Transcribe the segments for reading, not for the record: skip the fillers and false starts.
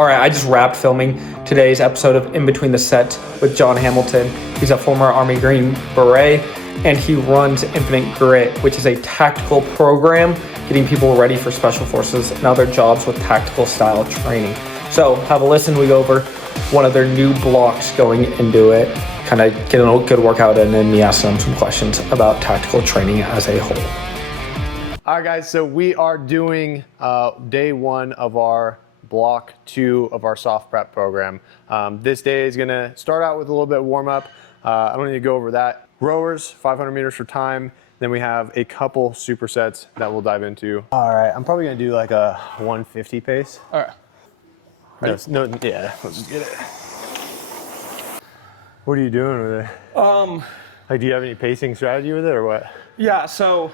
All right, I just wrapped filming today's episode of In Between the Set with Jon Hamilton. He's a former Army Green Beret, and he runs Infinite Grit, which is a tactical program getting people ready for special forces and other jobs with tactical style training. So have a listen. We go over one of their new blocks going into it, kind of get a good workout, and then me asking them some questions about tactical training as a whole. All right, guys, so we are doing day one of our block 2 of our soft prep program. This day is gonna start out with a little bit of warm up. I don't need to go over that. Rowers, 500 meters for time. Then we have a couple supersets that we'll dive into. All right, I'm probably gonna do like a 150 pace. All right. Yeah, let's just get it. What are you doing with it? Like, do you have any pacing strategy with it or what? Yeah, so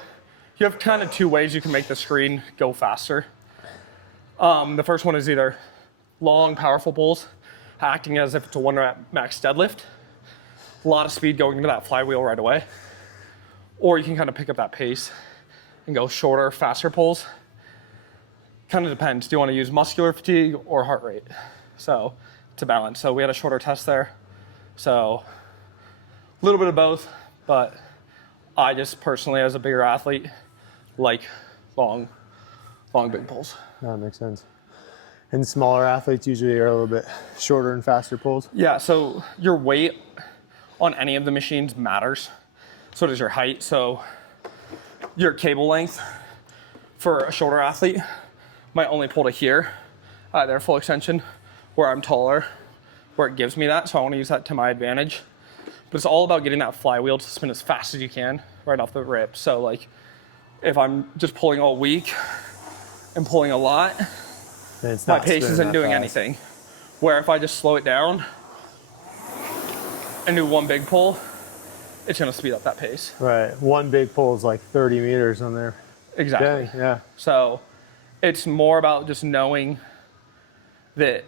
you have kind of two ways you can make the screen go faster. The first one is either long, powerful pulls, acting as if it's a 1 rep max deadlift. A lot of speed going into that flywheel right away. Or you can kind of pick up that pace and go shorter, faster pulls. Kind of depends. Do you want to use muscular fatigue or heart rate? So it's a balance. So we had a shorter test there. So a little bit of both, but I just personally, as a bigger athlete, like long big pulls. That makes sense. And smaller athletes usually are a little bit shorter and faster pulls. Yeah, so your weight on any of the machines matters. So does your height. So your cable length for a shorter athlete might only pull to here at their full extension, where I'm taller, where it gives me that. So I want to use that to my advantage. But it's all about getting that flywheel to spin as fast as you can right off the rip. So like if I'm just pulling all week and pulling a lot, my pace isn't doing anything. Where if I just slow it down and do one big pull, it's gonna speed up that pace. Right, one big pull is like 30 meters on there. Exactly. Dang, yeah. So it's more about just knowing that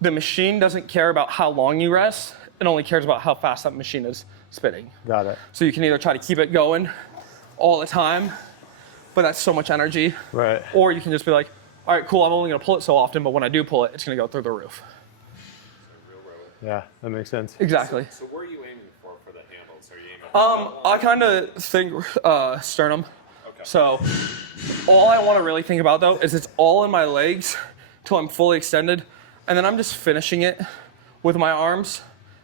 the machine doesn't care about how long you rest, it only cares about how fast that machine is spinning. Got it. So you can either try to keep it going all the time, but that's so much energy. Right. Or you can just be like, all right, cool, I'm only gonna pull it so often, but when I do pull it, it's gonna go through the roof. Yeah, that makes sense. Exactly. So where are you aiming for the handles? Are you aiming I kind of think sternum. Okay. So all I want to really think about though is it's all in my legs till I'm fully extended, and then I'm just finishing it with my arms.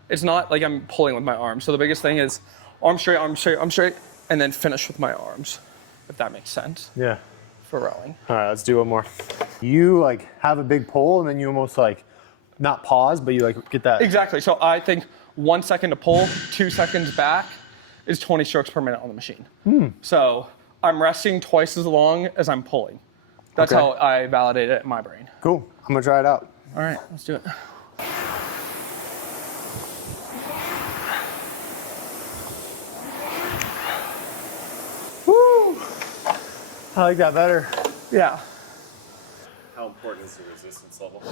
It's not like I'm pulling with my arms. So the biggest thing is arm straight, arm straight, arm straight, and then finish with my arms, if that makes sense Yeah. for rowing. All right, let's do one more. You like have a big pull and then you almost like not pause, but you like get that. Exactly. So I think 1 second to pull, 2 seconds back is 20 strokes per minute on the machine. So I'm resting twice as long as I'm pulling. That's Okay. how I validate it in my brain. Cool. I'm gonna try it out. All right, let's do it. Woo! I like that better. Yeah. How important is the resistance level?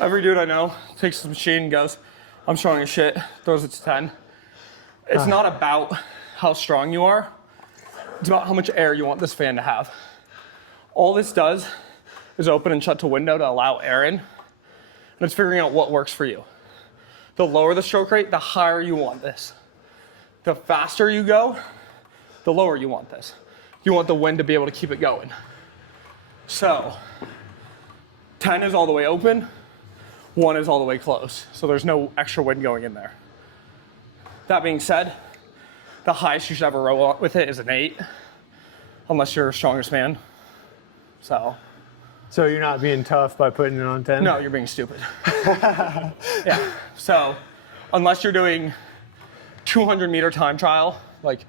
Every dude I know takes the machine and goes, I'm strong as shit, throws it to 10. It's not about how strong you are. It's about how much air you want this fan to have. All this does is open and shut the window to allow air in. And it's figuring out what works for you. The lower the stroke rate, the higher you want this. The faster you go, the lower you want this. You want the wind to be able to keep it going. So 10 is all the way open, 1 is all the way close. So there's no extra wind going in there. That being said, the highest you should ever row with it is an 8, unless you're a strongest man. So you're not being tough by putting it on 10? no, you're being stupid. Yeah. So unless you're doing 200 meter time trial, like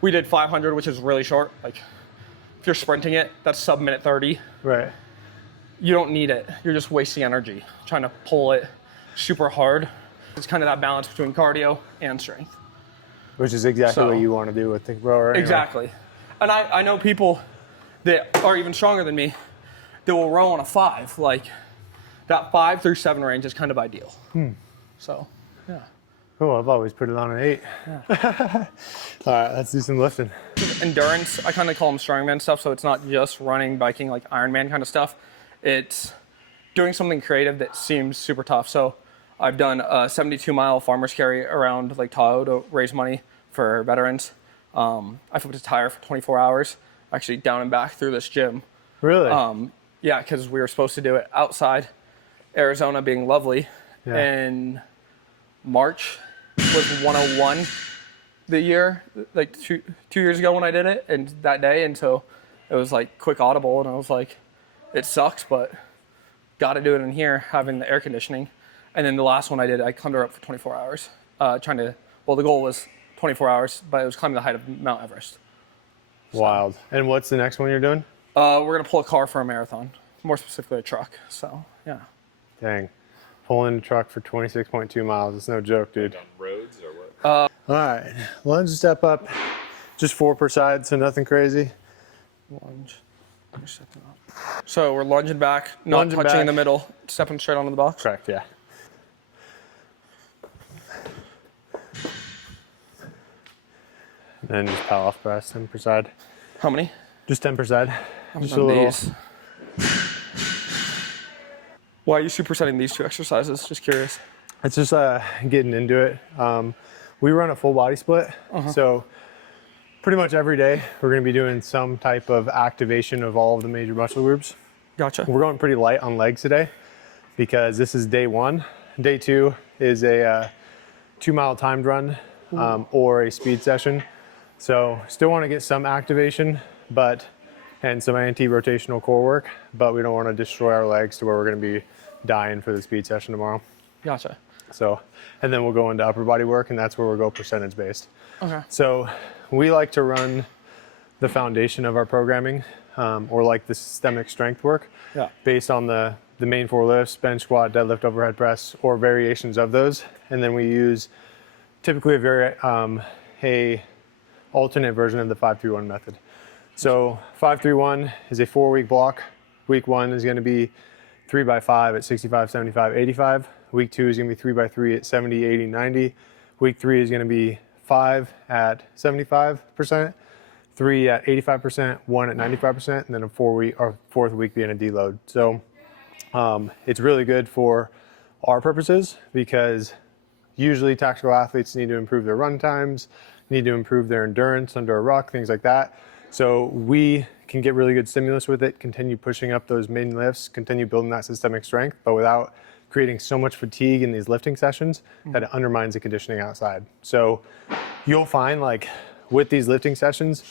we did 500, which is really short. Like if you're sprinting it, that's sub minute 30. Right. You don't need it. You're just wasting energy trying to pull it super hard. It's kind of that balance between cardio and strength. Which is exactly what you want to do with the rower. Anyway. Exactly. And I know people that are even stronger than me that will row on a 5. Like that 5 through 7 range is kind of ideal. So, yeah. Cool, I've always put it on an 8. Yeah. All right, let's do some lifting. Endurance, I kind of call them strongman stuff, so it's not just running, biking, like Ironman kind of stuff. It's doing something creative that seems super tough. So I've done a 72-mile farmer's carry around Lake Tahoe to raise money for veterans. I flipped a tire for 24 hours, actually down and back through this gym. Really? Yeah, because we were supposed to do it outside, Arizona being lovely. Yeah. And March was 101 the year, like two years ago when I did it, and that day. And so it was like quick audible, and I was like, it sucks, but got to do it in here, having the air conditioning. And then the last one I did, I climbed her up for 24 hours, the goal was 24 hours, but it was climbing the height of Mount Everest. Wild. And what's the next one you're doing? We're going to pull a car for a marathon, more specifically a truck. So, yeah. Dang. Pulling a truck for 26.2 miles. It's no joke, dude. On roads or what? All right. Lunge step up. Just 4 per side, so nothing crazy. Lunge. So we're lunging back, not Lunging touching back. in the middle, stepping straight onto the box. Correct, yeah. And then just Pallof Press, 10 per side. How many? Just 10 per side. Just a Done little. these. Why are you supersetting these 2 exercises? Just curious. It's just getting into it. We run a full body split, so pretty much every day we're going to be doing some type of activation of all of the major muscle groups. Gotcha. We're going pretty light on legs today because this is day 1. Day 2 is a 2-mile timed run or a speed session. So still want to get some activation, and some anti-rotational core work, but we don't want to destroy our legs to where we're going to be dying for the speed session tomorrow. Gotcha. So, and then we'll go into upper body work, and that's where we'll go percentage based. Okay. So we like to run the foundation of our programming, or like the systemic strength work, based on the main 4 lifts: bench, squat, deadlift, overhead press, or variations of those. And then we use typically a alternate version of the 5-3-1 method. So 5-3-1 is a 4-week block. Week 1 is going to be 3x5 at 65, 75, 85. Week 2 is going to be 3x3 at 70, 80, 90. Week 3 is going to be 5 at 75%, 3 at 85%, 1 at 95%, and then a 4th week being a deload. So it's really good for our purposes because usually tactical athletes need to improve their run times, need to improve their endurance under a ruck, things like that. So we can get really good stimulus with it, continue pushing up those main lifts, continue building that systemic strength, but without creating so much fatigue in these lifting sessions that it undermines the conditioning outside. So you'll find, like, with these lifting sessions,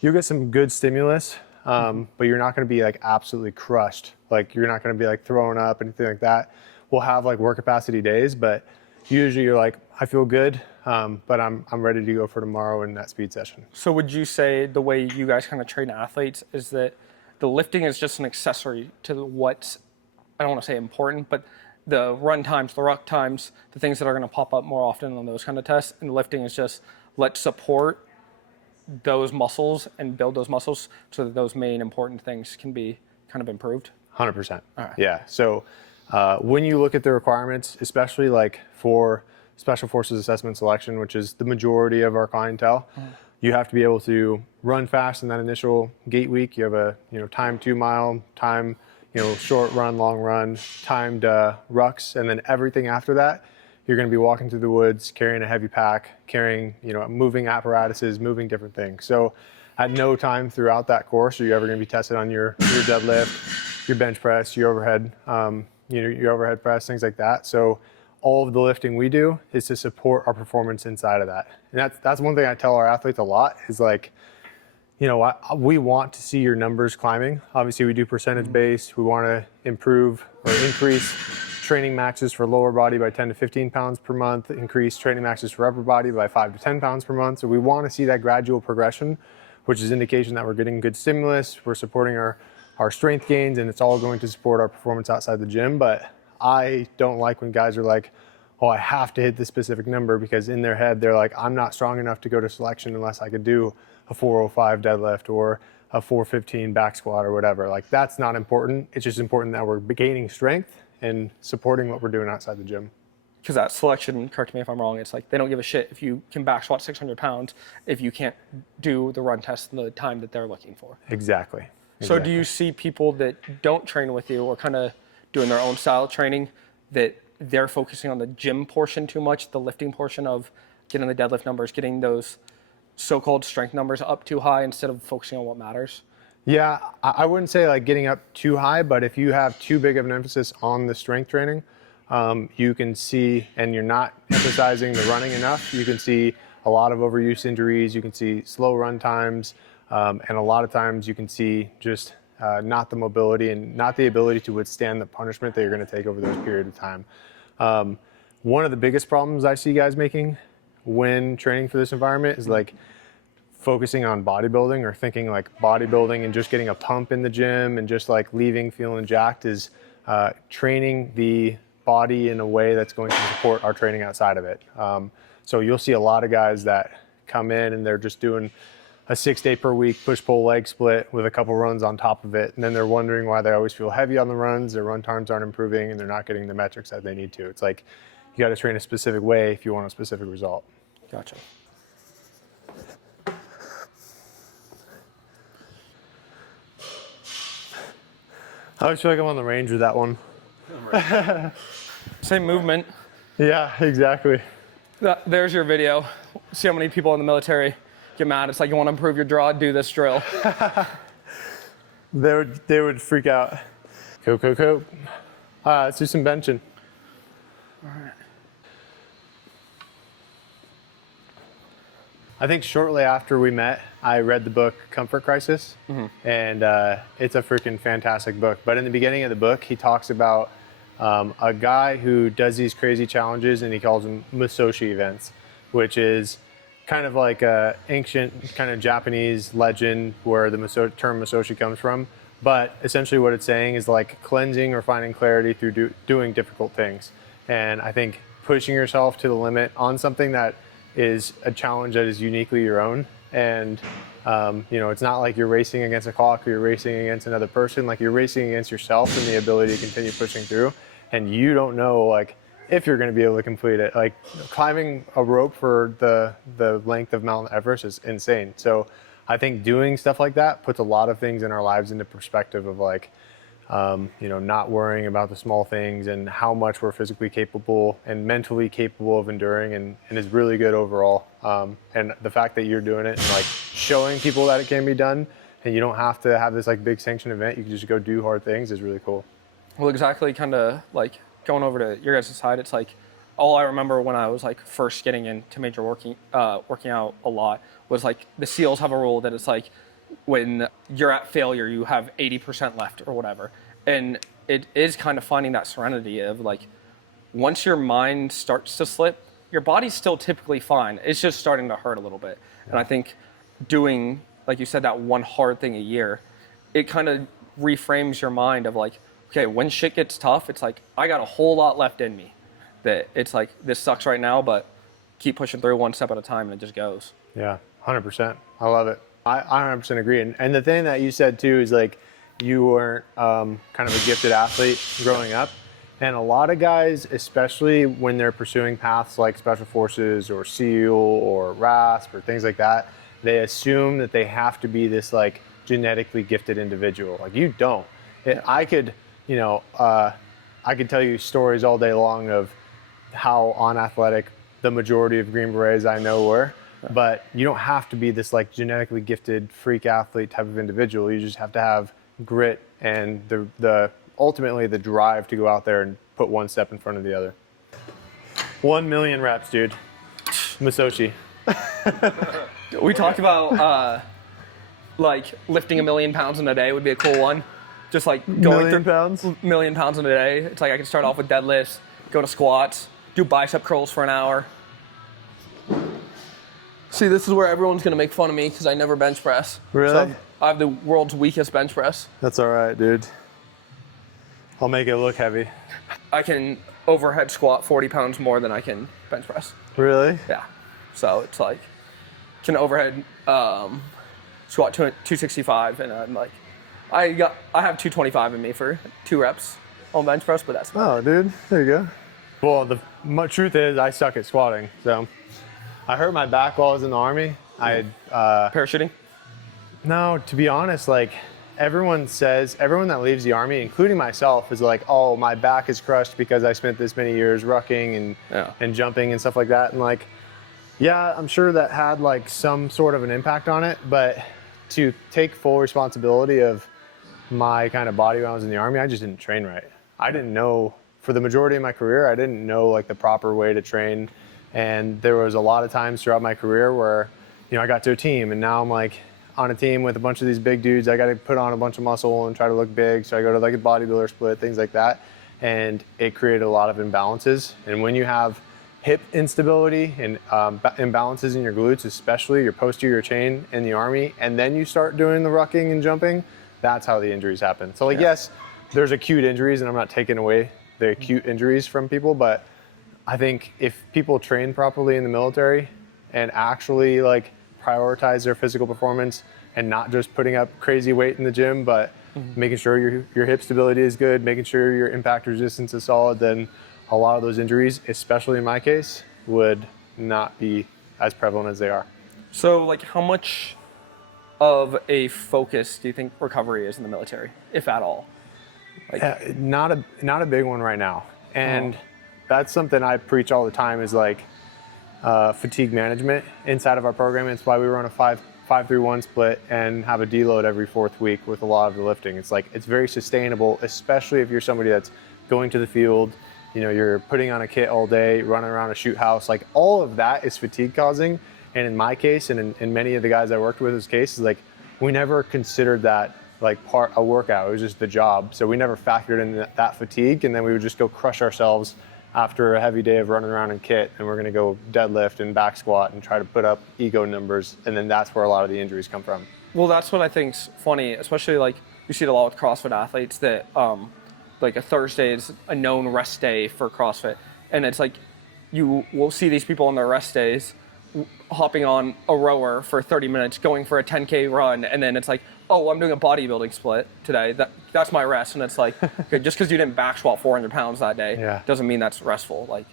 you'll get some good stimulus, but you're not going to be like absolutely crushed. Like, you're not going to be like throwing up, anything like that. We'll have like work capacity days, but usually you're like, I feel good, but I'm ready to go for tomorrow in that speed session. So would you say the way you guys kind of train athletes is that the lifting is just an accessory to what's, I don't want to say important, but the run times, the ruck times, the things that are going to pop up more often on those kind of tests, and lifting is just let's support those muscles and build those muscles so that those main important things can be kind of improved? 100%. All right. Yeah. So when you look at the requirements, especially like for Special Forces Assessment Selection, which is the majority of our clientele, you have to be able to run fast in that initial gate week. You have a time 2-mile, time short run, long run, timed rucks, and then everything after that, you're going to be walking through the woods, carrying a heavy pack, carrying moving apparatuses, moving different things. So at no time throughout that course are you ever going to be tested on your deadlift, your bench press, your overhead, your overhead press, things like that. So all of the lifting we do is to support our performance inside of that. And that's one thing I tell our athletes a lot is like, we want to see your numbers climbing. Obviously we do percentage based. We want to improve or increase training maxes for lower body by 10 to 15 pounds per month, increase training maxes for upper body by 5 to 10 pounds per month. So we want to see that gradual progression, which is indication that we're getting good stimulus, we're supporting our strength gains, and it's all going to support our performance outside the gym. But I don't like when guys are like, oh, I have to hit this specific number, because in their head, they're like, I'm not strong enough to go to selection unless I could do a 405 deadlift or a 415 back squat or whatever. Like, that's not important. It's just important that we're gaining strength and supporting what we're doing outside the gym. Because that selection, correct me if I'm wrong, it's like they don't give a shit if you can back squat 600 pounds if you can't do the run test in the time that they're looking for. Exactly. So do you see people that don't train with you or kind of doing their own style training, that they're focusing on the gym portion too much, the lifting portion of getting the deadlift numbers, getting those so-called strength numbers up too high instead of focusing on what matters? Yeah, I wouldn't say like getting up too high, but if you have too big of an emphasis on the strength training, you can see, and you're not emphasizing the running enough, you can see a lot of overuse injuries, you can see slow run times, and a lot of times you can see just not the mobility and not the ability to withstand the punishment that you're going to take over those periods of time. One of the biggest problems I see guys making when training for this environment is like focusing on bodybuilding or thinking like bodybuilding and just getting a pump in the gym and just like leaving feeling jacked is training the body in a way that's going to support our training outside of it. So you'll see a lot of guys that come in and they're just doing a 6 day per week push-pull leg split with a couple runs on top of it. And then they're wondering why they always feel heavy on the runs, their run times aren't improving, and they're not getting the metrics that they need to. It's like you got to train a specific way if you want a specific result. Gotcha. I always feel like I'm on the range with that one. Same movement. Yeah, exactly. There's your video. See how many people in the military get mad. It's like, you want to improve your draw, do this drill. They would freak out. Go. Let's do some benching. All right. I think shortly after we met, I read the book Comfort Crisis, and it's a freaking fantastic book. But in the beginning of the book, he talks about a guy who does these crazy challenges, and he calls them Musoshi events, which is kind of like a ancient kind of Japanese legend where the term Musoshi comes from. But essentially what it's saying is like cleansing or finding clarity through doing difficult things. And I think pushing yourself to the limit on something that is a challenge that is uniquely your own. And, it's not like you're racing against a clock or you're racing against another person. Like, you're racing against yourself and the ability to continue pushing through. And you don't know, like, if you're going to be able to complete it. Like, climbing a rope for the length of Mount Everest is insane. So I think doing stuff like that puts a lot of things in our lives into perspective of like, not worrying about the small things and how much we're physically capable and mentally capable of enduring, and is really good overall. And the fact that you're doing it and like showing people that it can be done, and you don't have to have this like big sanctioned event, you can just go do hard things, is really cool. Well, exactly, kind of like going over to your guys' side, it's like, all I remember when I was like first getting into major working out a lot was like the SEALs have a rule that it's like, when you're at failure, you have 80% left or whatever. And it is kind of finding that serenity of like, once your mind starts to slip, your body's still typically fine. It's just starting to hurt a little bit. Yeah. And I think doing, like you said, that one hard thing a year, it kind of reframes your mind of like, okay, when shit gets tough, it's like, I got a whole lot left in me. That it's like, this sucks right now, but keep pushing through one step at a time, and it just goes. Yeah, 100%. I love it. I 100% agree. And the thing that you said too is like, you weren't kind of a gifted athlete growing up. And a lot of guys, especially when they're pursuing paths like Special Forces or SEAL or RASP or things like that, they assume that they have to be this like genetically gifted individual. Like, you don't. I could tell you stories all day long of how unathletic the majority of Green Berets I know were. But you don't have to be this like genetically gifted freak athlete type of individual. You just have to have grit and the ultimately the drive to go out there and put one step in front of the other. 1 million reps, dude. Musoshi. We talked about like lifting 1 million pounds in a day would be a cool one. Just like going through 1 million pounds in a day. It's like I can start off with deadlifts, go to squats, do bicep curls for an hour. See, this is where everyone's going to make fun of me because I never bench press. Really? So I have the world's weakest bench press. That's all right, dude. I'll make it look heavy. I can overhead squat 40 pounds more than I can bench press. Really? Yeah. So it's like, can overhead squat 265, and I'm like, I have 225 in me for 2 reps on bench press, but that's fine. Oh, dude, there you go. Well, the truth is I suck at squatting, so. I hurt my back while I was in the Army. I had parachuting? No, to be honest, like everyone that leaves the Army, including myself, is like, oh, my back is crushed because I spent this many years rucking and jumping and stuff like that. And like, yeah, I'm sure that had like some sort of an impact on it, but to take full responsibility of my kind of body when I was in the Army, I just didn't train right. I didn't know, for the majority of my career, I didn't know like the proper way to train. And there was a lot of times throughout my career where, you know, I got to a team and now I'm like on a team with a bunch of these big dudes. I got to put on a bunch of muscle and try to look big. So I go to like a bodybuilder split, things like that. And it created a lot of imbalances. And when you have hip instability and imbalances in your glutes, especially your posterior chain in the Army, and then you start doing the rucking and jumping, that's how the injuries happen. So like, yes, there's acute injuries, and I'm not taking away the acute injuries from people, but I think if people train properly in the military and actually like prioritize their physical performance and not just putting up crazy weight in the gym, but making sure your hip stability is good, making sure your impact resistance is solid, then a lot of those injuries, especially in my case, would not be as prevalent as they are. So like how much of a focus do you think recovery is in the military, if at all? Like, not a big one right now. And that's something I preach all the time is like fatigue management inside of our program. It's why we run a 5-3-1 split and have a deload every 4th week with a lot of the lifting. It's like, it's very sustainable, especially if you're somebody that's going to the field, you know, you're putting on a kit all day, running around a shoot house, like all of that is fatigue causing. And in my case, and in many of the guys I worked with, cases, like we never considered that like part a workout. It was just the job. So we never factored in that fatigue, and then we would just go crush ourselves after a heavy day of running around in kit, and we're going to go deadlift and back squat and try to put up ego numbers, and then that's where a lot of the injuries come from. Well, that's what I think's funny, especially like you see it a lot with CrossFit athletes that like a Thursday is a known rest day for CrossFit, and it's like you will see these people on their rest days hopping on a rower for 30 minutes, going for a 10K run, and then it's like, oh, I'm doing a bodybuilding split today. That's my rest. And it's like, okay, just because you didn't back squat 400 pounds that day doesn't mean that's restful. Like,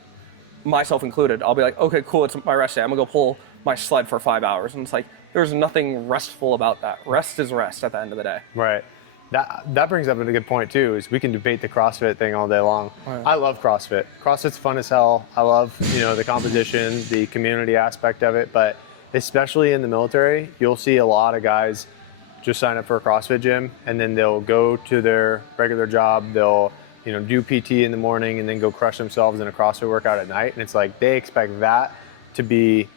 myself included, I'll be like, okay, cool, it's my rest day. I'm gonna go pull my sled for 5 hours. And it's like, there's nothing restful about that. Rest is rest at the end of the day. Right. That brings up a good point too, is we can debate the CrossFit thing all day long. Right. I love CrossFit. CrossFit's fun as hell. I love, you know, the competition, the community aspect of it, but especially in the military, you'll see a lot of guys just sign up for a CrossFit gym and then they'll go to their regular job, they'll, you know, do PT in the morning and then go crush themselves in a CrossFit workout at night. And it's like they expect that to be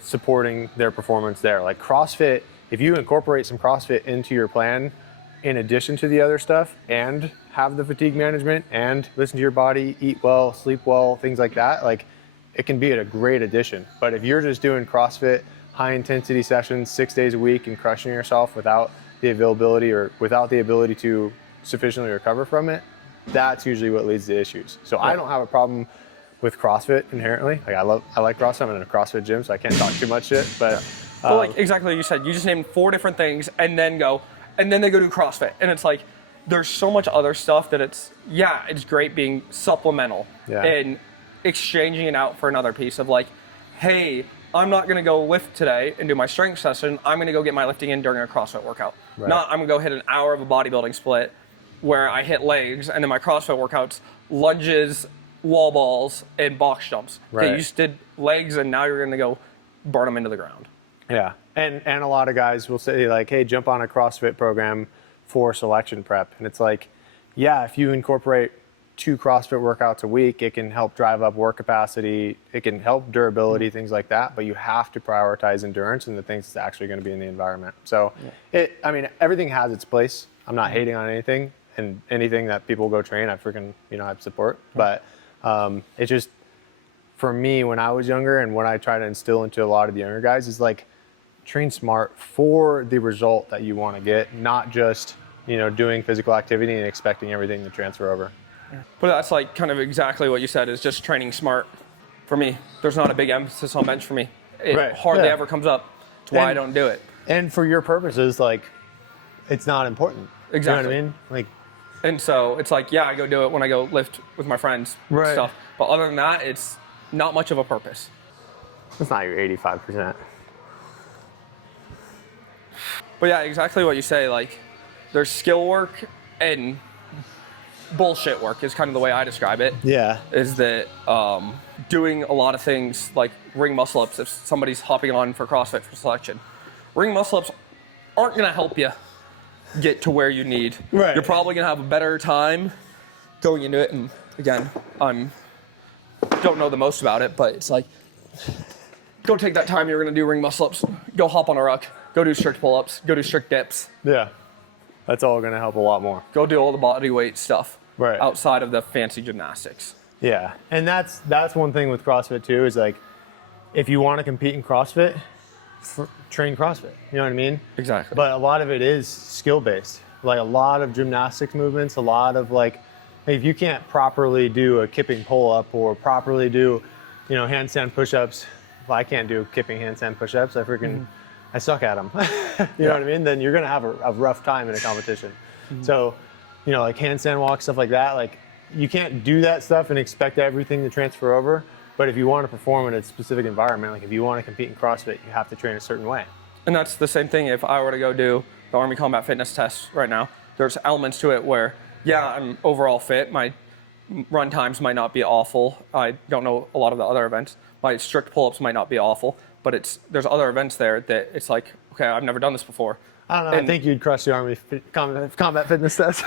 supporting their performance there. Like CrossFit, if you incorporate some CrossFit into your plan, in addition to the other stuff, and have the fatigue management and listen to your body, eat well, sleep well, things like that, like it can be a great addition. But if you're just doing CrossFit high intensity sessions 6 days a week and crushing yourself without the availability or without the ability to sufficiently recover from it, that's usually what leads to issues. So I don't have a problem with CrossFit inherently. Like I like CrossFit. I'm in a CrossFit gym, so I can't talk too much shit. But well, like exactly what you said. You just named 4 different things and then they go do CrossFit. And it's like, there's so much other stuff that it's great being supplemental and exchanging it out for another piece of like, hey, I'm not gonna go lift today and do my strength session. I'm gonna go get my lifting in during a CrossFit workout. Right. Not I'm gonna go hit an hour of a bodybuilding split where I hit legs, and then my CrossFit workouts, lunges, wall balls, and box jumps. Right. Okay, you just did legs, and now you're gonna go burn them into the ground. Yeah, and a lot of guys will say like, hey, jump on a CrossFit program for selection prep. And it's like, yeah, if you incorporate 2 CrossFit workouts a week, it can help drive up work capacity, it can help durability, things like that, but you have to prioritize endurance and the things that's actually going to be in the environment. So I mean, everything has its place. I'm not hating on anything, and anything that people go train, I freaking, I support. But it's just, for me, when I was younger and what I try to instill into a lot of the younger guys is like, train smart for the result that you want to get, not just, doing physical activity and expecting everything to transfer over. But that's like kind of exactly what you said, is just training smart. For me, there's not a big emphasis on bench for me. It hardly ever comes up. That's why I don't do it. And for your purposes, like, it's not important. Exactly. You know what I mean? Like, and so it's like, I go do it when I go lift with my friends and stuff. But other than that, it's not much of a purpose. It's not your 85%. But yeah, exactly what you say. Like, there's skill work and bullshit work is kind of the way I describe it. Yeah. Is that doing a lot of things like ring muscle ups if somebody's hopping on for CrossFit for selection. Ring muscle ups aren't going to help you get to where you need. Right. You're probably going to have a better time going into it. And again, don't know the most about it, but it's like, go take that time you're going to do ring muscle ups, go hop on a ruck, go do strict pull-ups, go do strict dips. Yeah. That's all going to help a lot more. Go do all the body weight stuff outside of the fancy gymnastics. Yeah. And that's one thing with CrossFit too, is like, if you want to compete in CrossFit, train CrossFit. You know what I mean? Exactly. But a lot of it is skill-based. Like a lot of gymnastics movements, a lot of like, if you can't properly do a kipping pull-up or properly do, handstand push-ups, well, I can't do kipping handstand push-ups. I suck at them. You know what I mean? Then you're going to have a rough time in a competition. So, like handstand walks, stuff like that, like you can't do that stuff and expect everything to transfer over. But if you want to perform in a specific environment, like if you want to compete in CrossFit, you have to train a certain way. And that's the same thing if I were to go do the Army Combat Fitness test right now. There's elements to it where, I'm overall fit. My run times might not be awful. I don't know a lot of the other events. My strict pull-ups might not be awful. But there's other events there that it's like, okay, I've never done this before. I don't know. I think you'd crush the Army Combat Fitness test.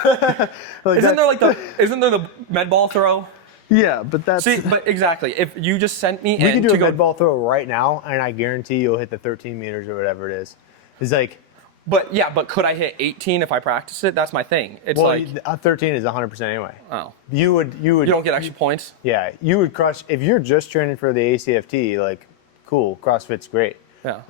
Isn't there the med ball throw? Yeah, but that's... See, but exactly. If you just sent me in to We can do a med ball throw right now, and I guarantee you'll hit the 13 meters or whatever it is. It's like... But could I hit 18 if I practice it? That's my thing. It's 13 is 100% anyway. Oh. You don't get extra points? Yeah, you would crush... If you're just training for the ACFT, like, cool, CrossFit's great. Yeah.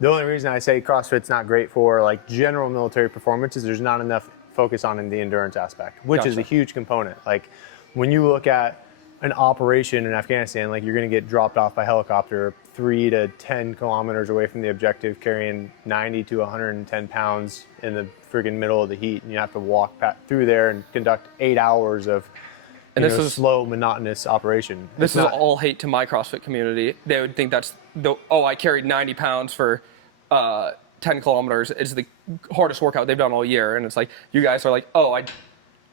The only reason I say CrossFit's not great for like general military performance is there's not enough focus on the endurance aspect, which is a huge component. Like when you look at an operation in Afghanistan, like you're going to get dropped off by helicopter 3 to 10 kilometers away from the objective, carrying 90 to 110 pounds in the friggin' middle of the heat, and you have to walk through there and conduct 8 hours of this is slow, monotonous operation. This is all hate to my CrossFit community. They would think I carried 90 pounds for 10 kilometers. It's the hardest workout they've done all year. And it's like, you guys are like, I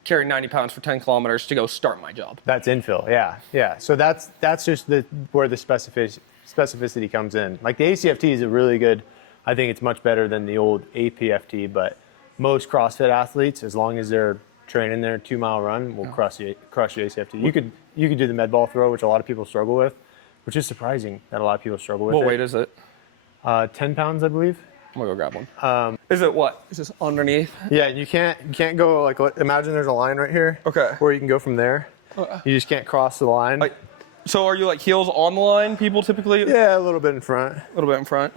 carried 90 pounds for 10 kilometers to go start my job. That's infill, yeah. So that's just where the specificity comes in. Like the ACFT is a really good, I think it's much better than the old APFT, but most CrossFit athletes, as long as they're training their 2-mile run, will crush the ACFT. You could do the med ball throw, which a lot of people struggle with, which is surprising that a lot of people struggle with. What weight is it? 10 pounds, I believe. I'm gonna go grab one. Is it what? Is this underneath? Yeah, you can't go like, imagine there's a line right here. Okay. Where you can go from there. You just can't cross the line. So are you like heels on the line, people typically? Yeah, a little bit in front. A little bit in front.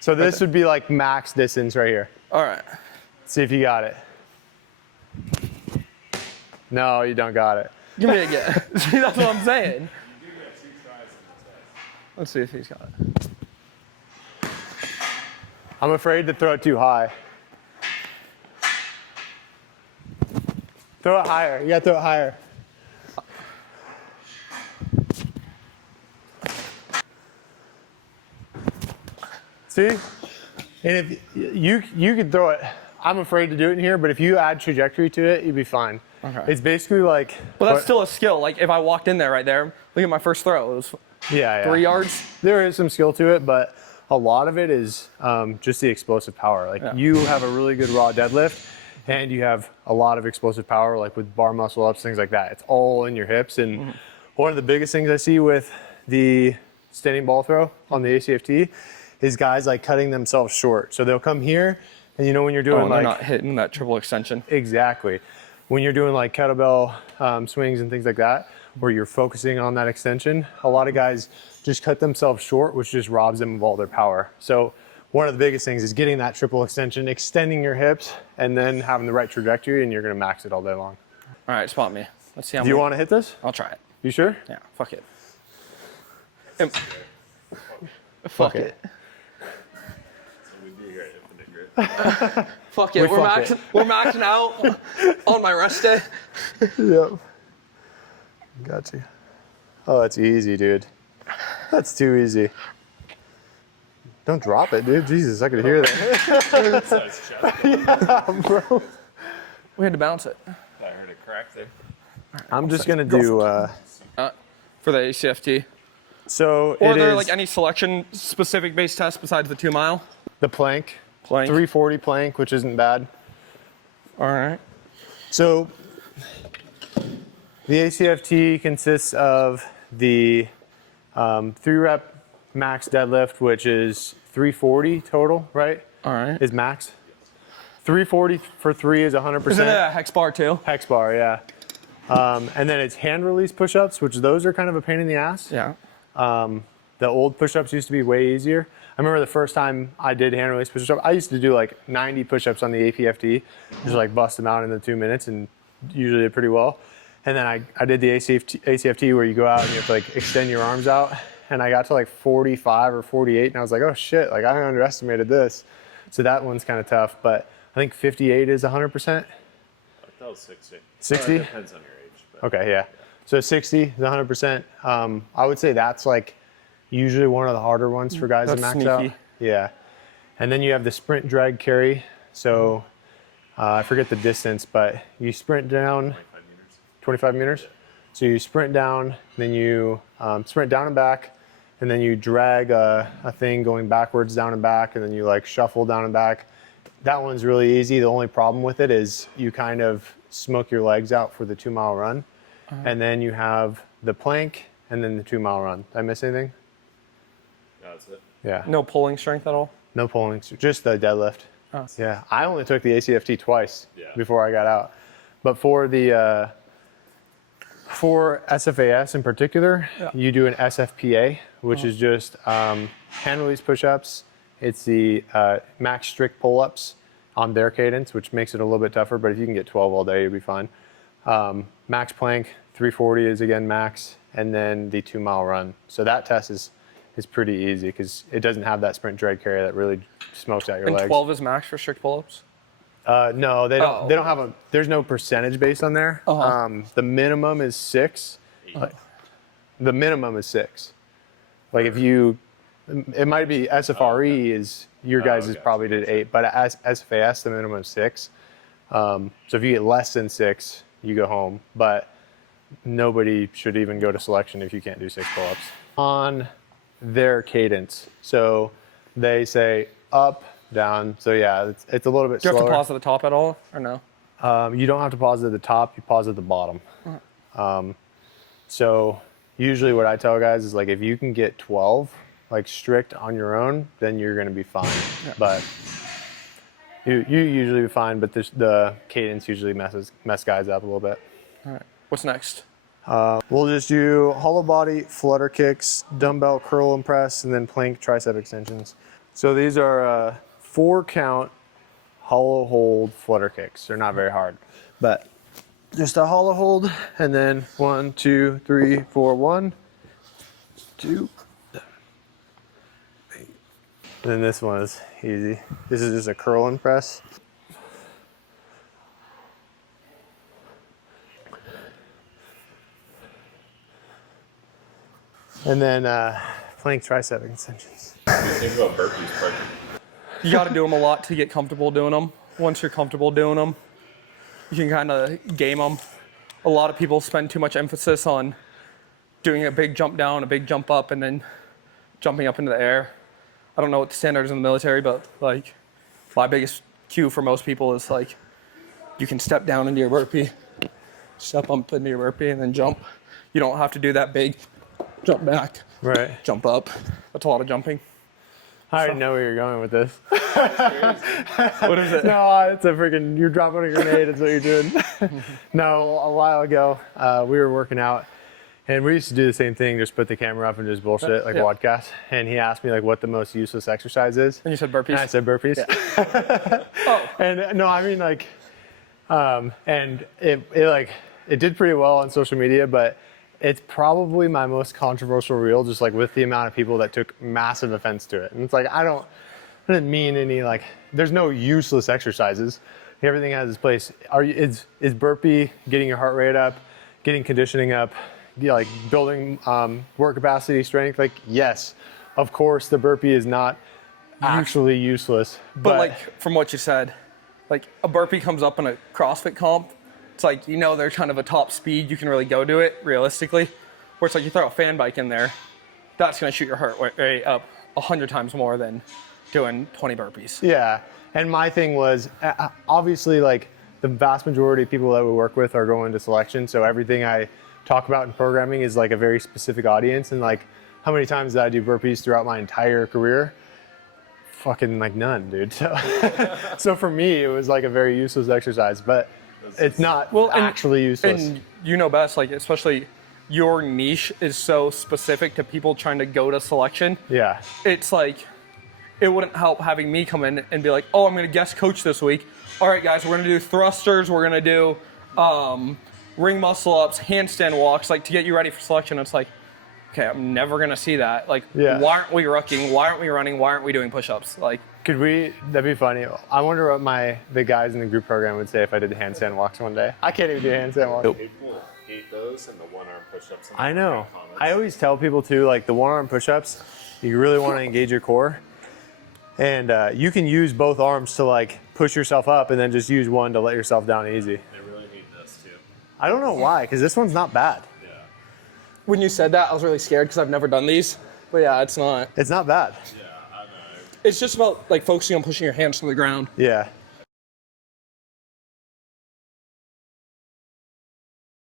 So this would be like max distance right here. All right. See if you got it. No, you don't got it. Give me a guess. See, that's what I'm saying. Let's see if he's got it. I'm afraid to throw it too high. Throw it higher. You gotta throw it higher. See? And if you could throw it, I'm afraid to do it in here, but if you add trajectory to it, you'd be fine. Okay. It's basically like... But that's still a skill. Like if I walked in there right there, look at my first throw. It was 3 yards. There is some skill to it, but a lot of it is just the explosive power. Like you have a really good raw deadlift, and you have a lot of explosive power, like with bar muscle ups, things like that. It's all in your hips. And one of the biggest things I see with the standing ball throw on the ACFT is guys like cutting themselves short. So they'll come here, and when you're doing they're not hitting that triple extension. Exactly. When you're doing like kettlebell swings and things like that, where you're focusing on that extension, a lot of guys just cut themselves short, which just robs them of all their power. So one of the biggest things is getting that triple extension, extending your hips, and then having the right trajectory, and you're gonna max it all day long. All right, spot me. Let's see how Do you want to hit this? I'll try it. You sure? Yeah, fuck it. Fuck it. Fuck it. We're maxing out on my rest day. Yep. Got you. Oh, that's easy, dude. That's too easy. Don't drop it, dude. Jesus, I could hear that. Size chest. Yeah, bro. We had to bounce it. I heard it crack there. I'm just gonna do. For the ACFT. So Or it are there is like any selection specific base tests besides the 2 mile? the plank, Plank. 340 plank, which isn't bad. All right. So the ACFT consists of the 3 rep max deadlift, which is 340 total, right? All right. Is max. 340 for 3 is 100%. Isn't it a hex bar too? Hex bar, yeah. And then it's hand release push-ups, which those are kind of a pain in the ass. Yeah. The old push-ups used to be way easier. I remember the first time I did hand release push-ups, I used to do like 90 push-ups on the APFT, just like bust them out in the 2 minutes and usually did pretty well. And then I did the ACFT where you go out and you have to like extend your arms out. And I got to like 45 or 48 and I was like, oh shit, like I underestimated this. So that one's kind of tough, but I think 58 is 100%. That was 60. 60? Depends on your age. But Okay, yeah. So 60 is 100%. I would say that's like usually one of the harder ones for guys to That's max out. sneaky. Yeah. And then you have the sprint drag carry. So I forget the distance, but you sprint down 5 meters. 25 meters. So you sprint down, then you sprint down and back, and then you drag a thing going backwards, down and back, and then you like shuffle down and back. That one's really easy. The only problem with it is you kind of smoke your legs out for the 2 mile run. And then you have the plank and then the 2 mile run. Did I miss anything? That's it. Yeah. No pulling strength at all? No pulling, just the deadlift. Oh. Yeah. I only took the ACFT twice Yeah. before I got out. But for the for SFAS in particular, you do an SFPA, which is just hand release push-ups. It's the max strict pull-ups on their cadence, which makes it a little bit tougher. But if you can get 12 all day, you'll be fine. Max plank, 340 is again max, and then the 2 mile run. So that test is pretty easy because it doesn't have that sprint drag carry that really smokes out your And legs. 12 is max for strict pull-ups? No, they don't. Oh. They don't have a. There's no percentage based on there. The minimum is 6. The minimum is 6. Like if you, it might be SFRE is your guys is gotcha, probably did 8, but as SFAS the minimum is 6. So if you get less than 6, you go home. But nobody should even go to selection if you can't do 6 pull-ups on their cadence. So they say up, down. So yeah, it's a little bit Do you slower. have to pause at the top at all, or no? You don't have to pause at the top, you pause at the bottom. So usually what I tell guys is like if you can get 12 like strict on your own, then you're gonna be fine. But you usually be fine, but the cadence usually mess guys up a little bit. All right. What's next? We'll just do hollow body, flutter kicks, dumbbell curl and press, and then plank tricep extensions. So these are 4 count hollow hold flutter kicks. They're not very hard, but just a hollow hold, and then 1, 2, 3, 4, 1, 2. And then this one is easy. This is just a curl and press. And then plank tricep extensions. What do you think about burpees, Parker? You got to do them a lot to get comfortable doing them. Once you're comfortable doing them, you can kind of game them. A lot of people spend too much emphasis on doing a big jump down, a big jump up, and then jumping up into the air. I don't know what the standard is in the military, but like my biggest cue for most people is like you can step down into your burpee, step up into your burpee, and then jump. You don't have to do that big jump back, Right. jump up. That's a lot of jumping. I already know where you're going with this. What is it? No, it's a freaking, you're dropping a grenade is what you're doing. No, a while ago, we were working out and we used to do the same thing, just put the camera up and just bullshit, like Yeah. wadcast. And he asked me like what the most useless exercise is. And you said burpees? And I said burpees. Yeah. Oh. And no, I mean like, and it did pretty well on social media, but it's probably my most controversial reel, just like with the amount of people that took massive offense to it. And it's like, I didn't mean any like, there's no useless exercises. Everything has its place. Is burpee getting your heart rate up, getting conditioning up, like building work capacity, strength? Like, yes, of course the burpee is not actually useless. But like from what you said, like a burpee comes up in a CrossFit comp, it's like, you know, they're kind of a top speed, you can really go to it realistically. Where it's like you throw a fan bike in there, that's gonna shoot your heart rate up 100 times more than doing 20 burpees. Yeah, and my thing was, obviously, like, the vast majority of people that we work with are going to selection, so everything I talk about in programming is like a very specific audience, and like, how many times did I do burpees throughout my entire career? Fucking like none, dude. So for me, it was like a very useless exercise, but it's not actually useless. And you know best, like, especially your niche is so specific to people trying to go to selection. Yeah. It's like, it wouldn't help having me come in and be like, oh, I'm going to guest coach this week. All right, guys, we're going to do thrusters. We're going to do ring muscle ups, handstand walks, like to get you ready for selection. It's like, okay, I'm never going to see that. Like, why aren't we rucking? Why aren't we running? Why aren't we doing push-ups? Like, that'd be funny. I wonder what the guys in the group program would say if I did handstand walks one day. I can't even do handstand walks. People hate those and the one-arm push-ups. I know. I always tell people too, like the one-arm push-ups, you really want to engage your core. And you can use both arms to like push yourself up and then just use one to let yourself down easy. I really hate this too. I don't know why, because this one's not bad. Yeah. when you said that, I was really scared because I've never done these. But yeah, it's not. It's not bad. Yeah, I know. It's just about like focusing on pushing your hands to the ground. Yeah.